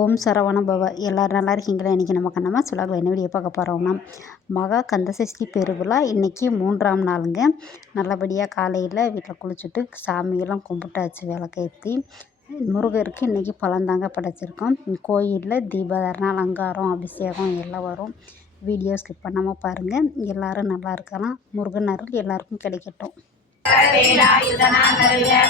ஓம் சரவண பவ. எல்லோரும் நல்லா இருக்கீங்களா? இன்றைக்கி நம்ம கண்ணம்மா சுலாகில் என்ன வீடியோ பார்க்க போகிறோம்னா, மகா கந்தசஷ்டி பெருவிழா இன்றைக்கி 3ஆம் நாளுங்க. நல்லபடியாக காலையில் வீட்டில் குளிச்சுட்டு சாமியெல்லாம் கும்பிட்டாச்சு, விளக்கேற்றி. முருகருக்கு இன்றைக்கி பழந்தாங்க படைச்சிருக்கோம். கோயிலில் தீபாராதனை, அலங்காரம், அபிஷேகம் எல்லாம் வரும். வீடியோ ஸ்கிப் பண்ணாமல் பாருங்கள். எல்லோரும் நல்லா இருக்கலாம். முருகன் அருள் எல்லாருக்கும் கிடைக்கட்டும்.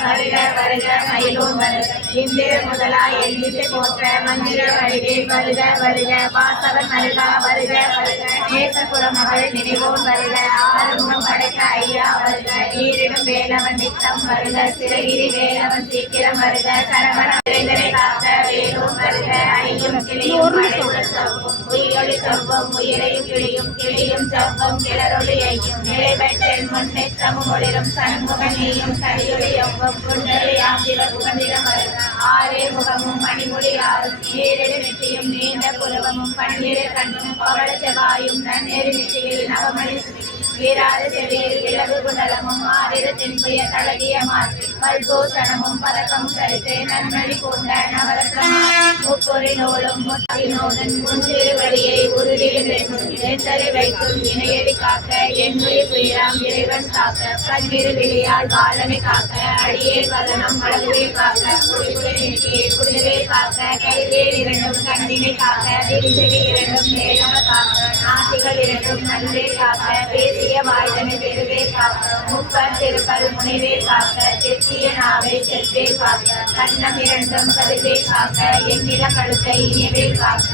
வருக வருக மயிலூர் வருக இந்திர முதலாய் எண்ணிசை போற்ற மந்திர வருகை வருக வருக வாசவன் மருகா வருக வருக நேசபுர மகள் நினைவோன் வருக ஆரம்பம் படைத்த ஐயா வருக ஈரிடும் வேலவன் நித்தம் வருக சிறகிரி வேலவன் சீக்கிரம் வருக சரவண விரைந்தனை காக்க வேலூர் வருக ஐயும் கிளியும் உயிரொளி செவ்வும் உயிரையும் கிளியும் செவ்வும் கிளரொளி ஐயும் நிலை பெற்றேன் முன்னே சமம் ஒளிரும் சண்முகனையும் கலியொளி எவ்வும் குண்டலியாம் சிவகுகந்திரம் வருக ஆரே முகமும் மணிமொழியாரும் நேரடி நெற்றியும் நீண்ட புருவமும் பன்னிரு கண்ணும் பவள செவ்வாயும் நன்னேறு நெற்றியில் நவமணி வீராத செவியில் இலகு குண்டலமும் ஆறிரு தென்புய தழகிய மாற்றில் பல்பூஷணமும் பதக்கமும் தரித்து நன்மணி பூண்ட நவரத்னமாய் முப்பொறி நூலும் முத்தினோதன் முன்திருவடியை உறுதியில் வெந்தரை வைக்கும் இணையடி காக்க என்னுயிர் உயிராம் இறைவன் காக்க கண்ணீர் விழியால் பாலனை காக்க அடியே பதனம் வலதுவே காக்க குடிவே காக்க கைவேல் இரண்டும் கண்ணினை காக்க விரிசெடி இரண்டும் மேலவ காக்க நாசிகள் இரண்டும் நல்லே காக்க பேசிய வாய்தனை பெருவே காக்க முப்பர் திருப்பல் முனைவே காக்க செத்திய நாவை செல்வே காக்க கண்ணம் இரண்டும் கருவே காக்க எண்ணில கழுத்தை இனிவே காக்க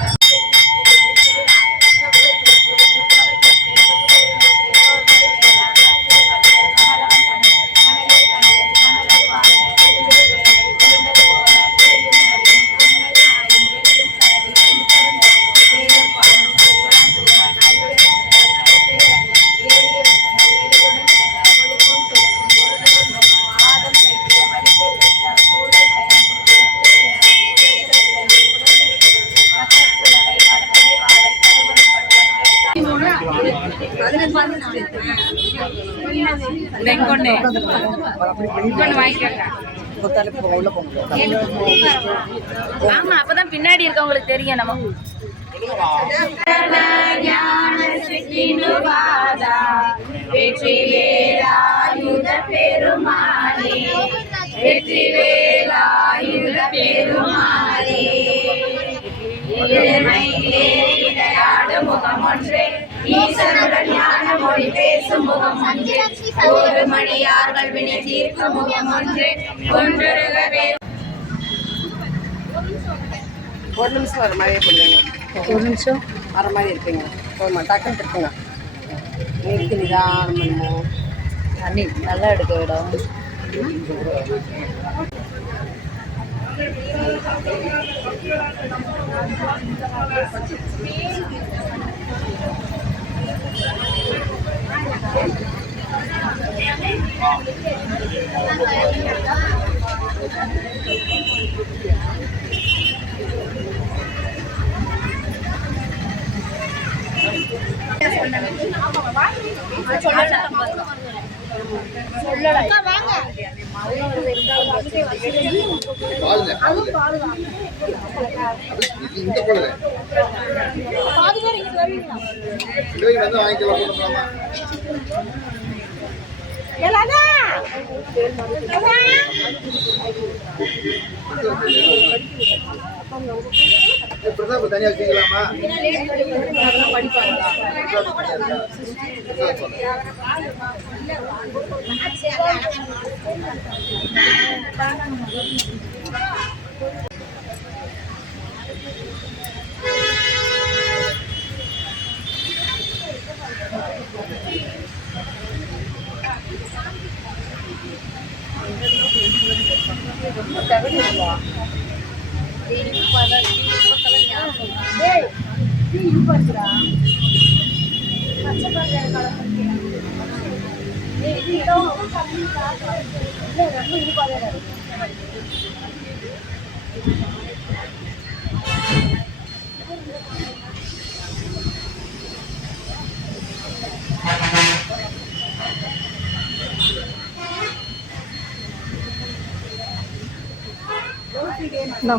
ஆமா, அப்பதான் பின்னாடி இருக்கவங்களுக்கு தெரியும். நம்ம பெருமானே வெற்றி வேலாயுத பெருமானே விளையாடு முகம் ஒன்றே ஈசனுடன் ஞான மொழி பேசும் முகம் ஒன்றே ஒரு மணியார்கள் வினை தீர்க்கும் முகம் ஒன்றே ஒன்றருகவே. ஒரு நிமிஷம் வர மாதிரியே பண்ணுவீங்க. ஒரு நிமிஷம் வர மாதிரி இருப்பீங்க. போதுமா? டக்குன்னு இருக்குங்க. நீக்கி நிதானம் பண்ணுவோம். தண்ணி நல்லா எடுக்க விடும். தனியாக வச்சுக்கலாமா? No.